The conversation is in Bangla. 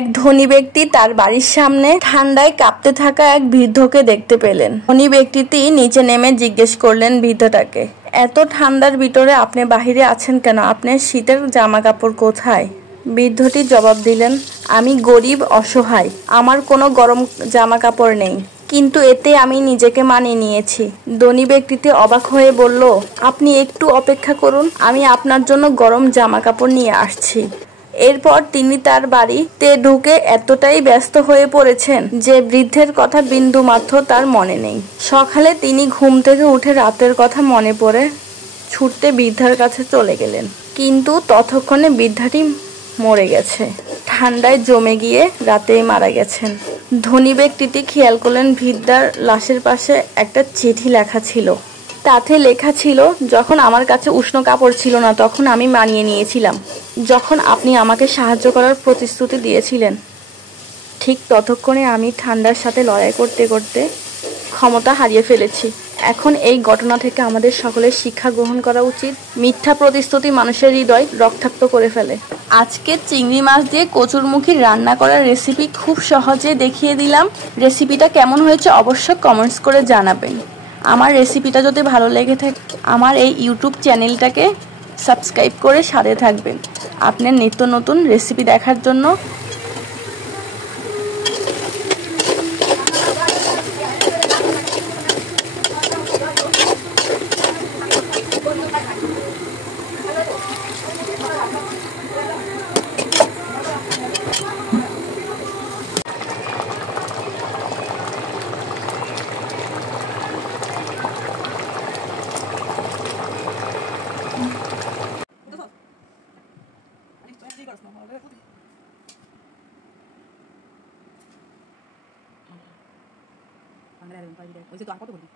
এক ধনী ব্যক্তি তার বাড়ির সামনে ঠান্ডায় কাঁপতে থাকা এক বৃদ্ধকে দেখতে পেলেন। ধনী ব্যক্তিটি নিচে নেমে জিজ্ঞেস করলেন বৃদ্ধটাকে, এত ঠান্ডার ভিতরে আপনি বাহিরে আছেন কেন? আপনার শীতের জামা কাপড় কোথায়? বৃদ্ধটি জবাব দিলেন, আমি গরিব, অসহায়, আমার কোনো গরম জামা কাপড় নেই, কিন্তু এতে আমি নিজেকে মানিয়ে নিয়েছি। ধনী ব্যক্তিটি অবাক হয়ে বলল, আপনি একটু অপেক্ষা করুন, আমি আপনার জন্য গরম জামা কাপড় নিয়ে আসছি। এরপর তিনি তার বাড়িতে ঢুকে এতটাই ব্যস্ত হয়ে পড়েছেন যে বৃদ্ধের কথা বিন্দু মাত্র তার মনে নেই। সকালে তিনি ঘুম থেকে উঠে রাতের কথা মনে পড়ে ছুটতে বৃদ্ধার কাছে চলে গেলেন, কিন্তু ততক্ষণে বৃদ্ধাটি মরে গেছে, ঠান্ডায় জমে গিয়ে রাতেই মারা গেছেন। ধনী ব্যক্তিটি খেয়াল করলেন বৃদ্ধার লাশের পাশে একটা চিঠি লেখা ছিল। তাতে লেখা ছিল, যখন আমার কাছে উষ্ণ কাপড় ছিল না তখন আমি মানিয়ে নিয়েছিলাম, যখন আপনি আমাকে সাহায্য করার প্রতিশ্রুতি দিয়েছিলেন ঠিক ততক্ষণে আমি ঠান্ডার সাথে লড়াই করতে করতে ক্ষমতা হারিয়ে ফেলেছি। এখন এই ঘটনা থেকে আমাদের সকলের শিক্ষা গ্রহণ করা উচিত। মিথ্যা প্রতিশ্রুতি মানুষের হৃদয় রক্তাক্ত করে ফেলে। আজকে চিংড়ি মাছ দিয়ে কচুরমুখী রান্না করার রেসিপি খুব সহজে দেখিয়ে দিলাম। রেসিপিটা কেমন হয়েছে অবশ্যই কমেন্টস করে জানাবেন। আমার রেসিপিটা যদি ভালো লেগে থাকে আমার এই ইউটিউব চ্যানেলটাকে সাবস্ক্রাইব করে সাথে থাকবেন আপনার নিত্য নতুন রেসিপি দেখার জন্য। ওই যে তো আর কত করবি?